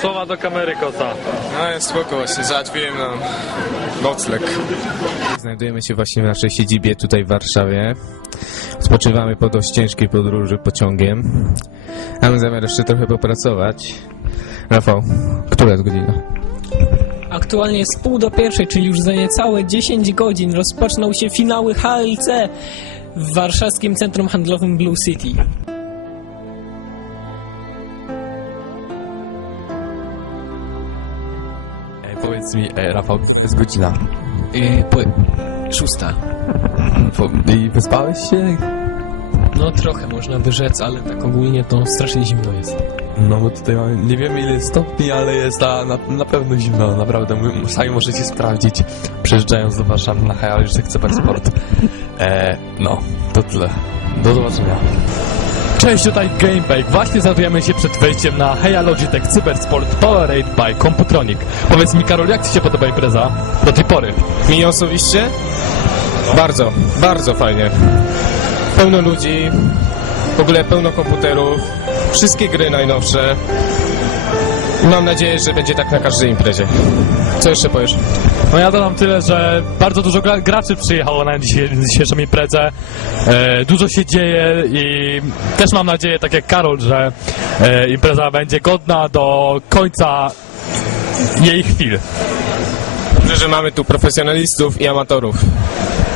Słowa do kamery kota. No jest spoko właśnie, załatwiłem nam nocleg. Znajdujemy się właśnie w naszej siedzibie tutaj w Warszawie. Spoczywamy po dość ciężkiej podróży pociągiem. Mamy zamiar jeszcze trochę popracować. Rafał, która jest godzina? Aktualnie jest pół do pierwszej, czyli już za niecałe 10 godzin rozpoczną się finały HLC w warszawskim centrum handlowym Blue City. Powiedz mi, e, Rafał, jest godzina. Yy, po... Szósta. Po, I wyspałeś się? No trochę można by rzec, ale tak ogólnie to strasznie zimno jest. No bo tutaj mamy, nie wiemy ile jest stopni, ale jest na, na, na pewno zimno, naprawdę. My, sami możecie sprawdzić, przyjeżdżając do Warszawy na Hayaliczek Cyber Sport. E, no, to tyle. Do zobaczenia. Cześć, tutaj Gameplay. Właśnie znajdujemy się przed wejściem na Heja Logitech Cybersport Powerade by Computronic. Powiedz mi, Karol, jak Ci się podoba impreza do tej pory? Mi osobiście? Bardzo, bardzo fajnie. Pełno ludzi, w ogóle pełno komputerów, wszystkie gry najnowsze. Mam nadzieję, że będzie tak na każdej imprezie. Co jeszcze powiesz? No ja dodam tyle, że bardzo dużo gra graczy przyjechało na dzisiejszą imprezę. E, dużo się dzieje i też mam nadzieję, tak jak Karol, że e, impreza będzie godna do końca jej chwil. Dobrze, że mamy tu profesjonalistów i amatorów.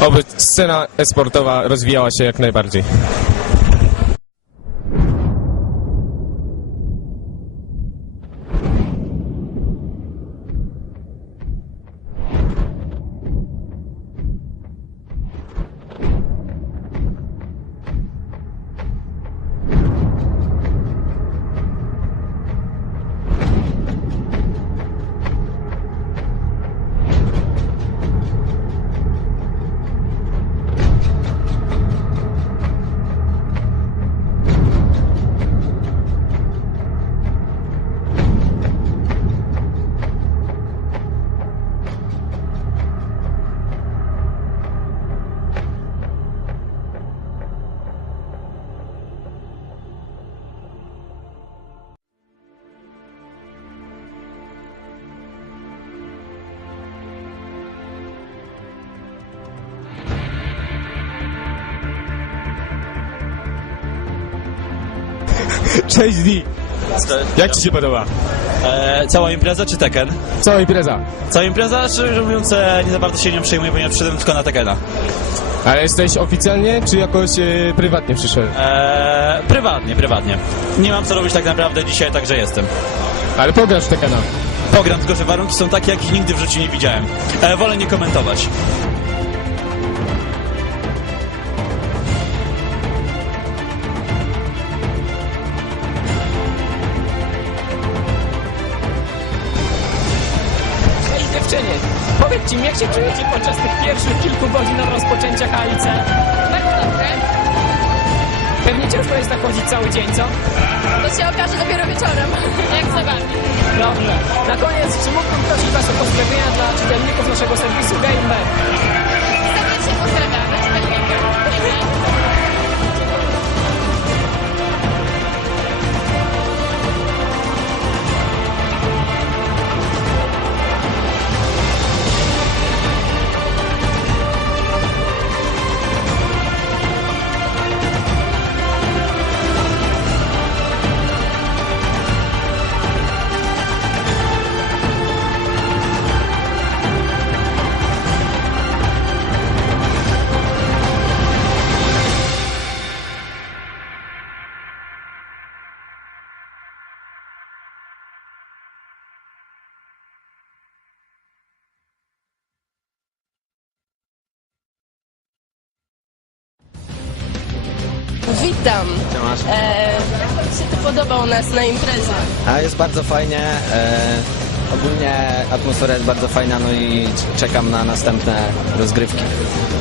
Oby scena esportowa rozwijała się jak najbardziej. Cześć Di! Jak Ci się podoba? E, cała impreza czy Tekken? Cała impreza. Cała impreza, szczerze mówiąc, e, nie za bardzo się nią przejmuję, ponieważ przyszedłem tylko na Tekkena. Ale jesteś oficjalnie, czy jakoś e, prywatnie przyszedłeś? E, prywatnie, prywatnie. Nie mam co robić tak naprawdę dzisiaj, także jestem. Ale pograsz w Tekena. Pogram, tylko że warunki są takie, jakich nigdy w życiu nie widziałem. E, wolę nie komentować. Mi, jak się czujecie podczas tych pierwszych kilku godzin od rozpoczęcia HLC? Bardzo dobrze. Pewnie ciężko jest tak chodzić cały dzień, co? To się okaże dopiero wieczorem. Jak zabawnie. Dobrze. Na koniec, czy mógłbym prosić Was o pozdrowienia dla czytelników naszego serwisu Gamer? Witam. E, jak Ci się tu podoba u nas na imprezie? A jest bardzo fajnie. E, ogólnie atmosfera jest bardzo fajna, no i czekam na następne rozgrywki.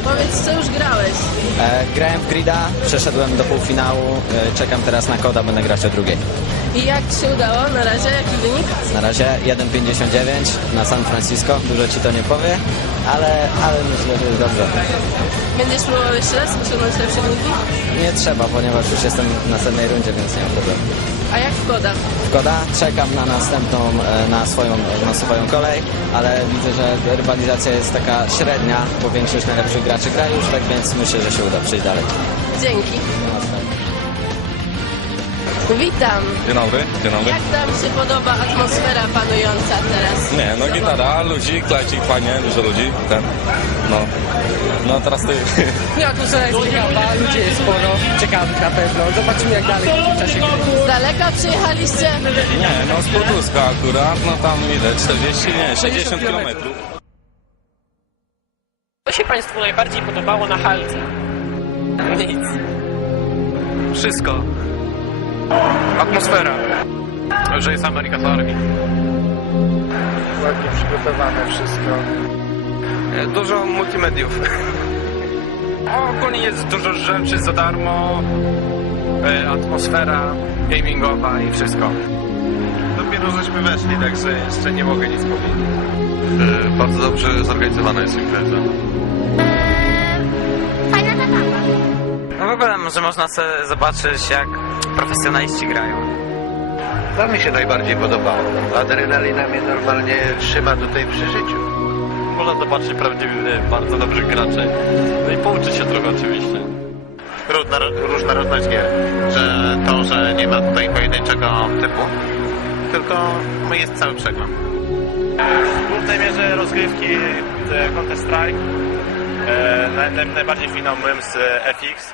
Powiedz, co już grałeś? E, grałem w Grida, przeszedłem do półfinału, e, czekam teraz na koda, będę grać o drugiej. I jak Ci się udało? Na razie jaki wynik? Na razie 1.59 na San Francisco, dużo ci to nie powie, ale, ale myślę, że jest dobrze. Będziesz próbował jeszcze raz osiągnąć lepsze wyniki? Nie trzeba, ponieważ już jestem w następnej rundzie, więc nie ma problemu. A jak pogoda? Szkoda, czekam na następną, e, na swoją, na swoją kolej, ale widzę, że rywalizacja jest taka średnia, bo większość najlepszych graczy gra już, tak więc myślę, że się uda przyjść dalej. Dzięki. Witam. Dzień dobry, dzień dobry. Jak tam się podoba atmosfera panująca teraz? Nie, no gitara, ludzi, klacik, fajnie, dużo ludzi, ten, no. No teraz ty. Nie, atmosfera jest ciekawa, ludzi jest sporo, ciekawych na pewno. Zobaczymy jak dalej w czasie gry. Z daleka przyjechaliście? Nie, no z Podluska akurat, no tam ile, 40, nie, 60 kilometrów. Co się Państwu najbardziej podobało na halce? Nic. Wszystko. Atmosfera. Że jest Ameryka Armii. Ładnie przygotowane wszystko. Dużo multimediów. Ogólnie jest dużo rzeczy za darmo. E, Atmosfera gamingowa i wszystko. Dopiero żeśmy weszli, także jeszcze nie mogę nic powiedzieć. Bardzo dobrze zorganizowana jest impreza. Ogóle, że można sobie zobaczyć jak profesjonaliści grają. To mi się najbardziej podobało. Adrenalina mnie normalnie trzyma tutaj przy życiu. Można zobaczyć prawdziwie bardzo dobrych graczy. No i pouczyć się trochę oczywiście. Różna, różnorodność gier. Że to, że nie ma tutaj pojedynczego typu, tylko jest cały przegląd. W głównej mierze rozgrywki e, Counter-Strike. E, naj, naj, najbardziej finał mym z e, FX.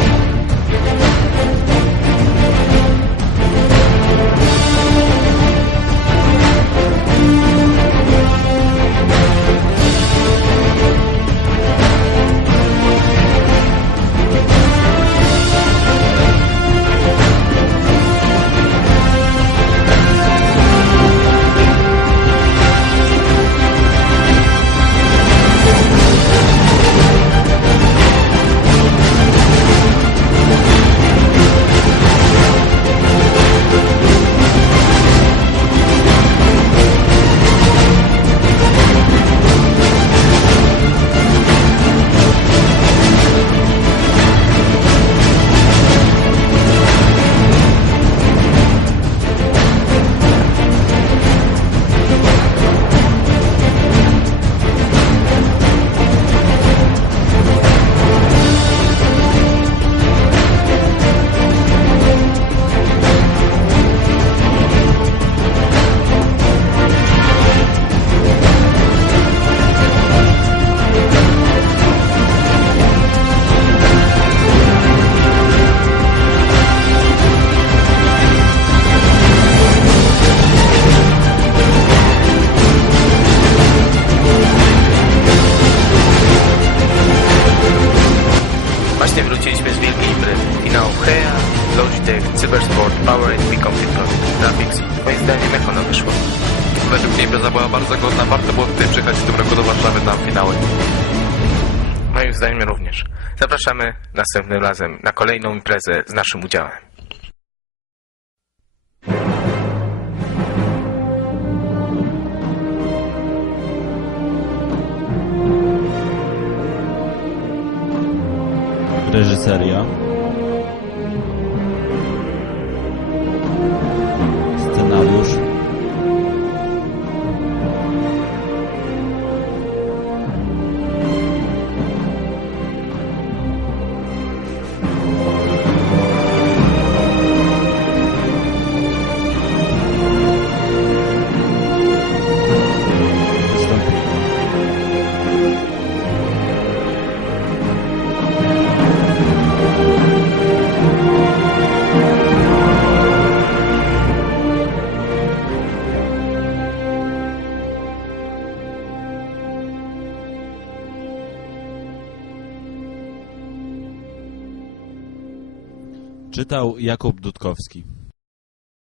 Graphics. Moim zdaniem jak ono wyszło? Według mnie impreza była bardzo godna, warto było tutaj przyjechać w tym roku do Warszawy na finały. Moim zdaniem również. Zapraszamy następnym razem na kolejną imprezę z naszym udziałem. Reżyseria. Czytał Jakub Dudkowski.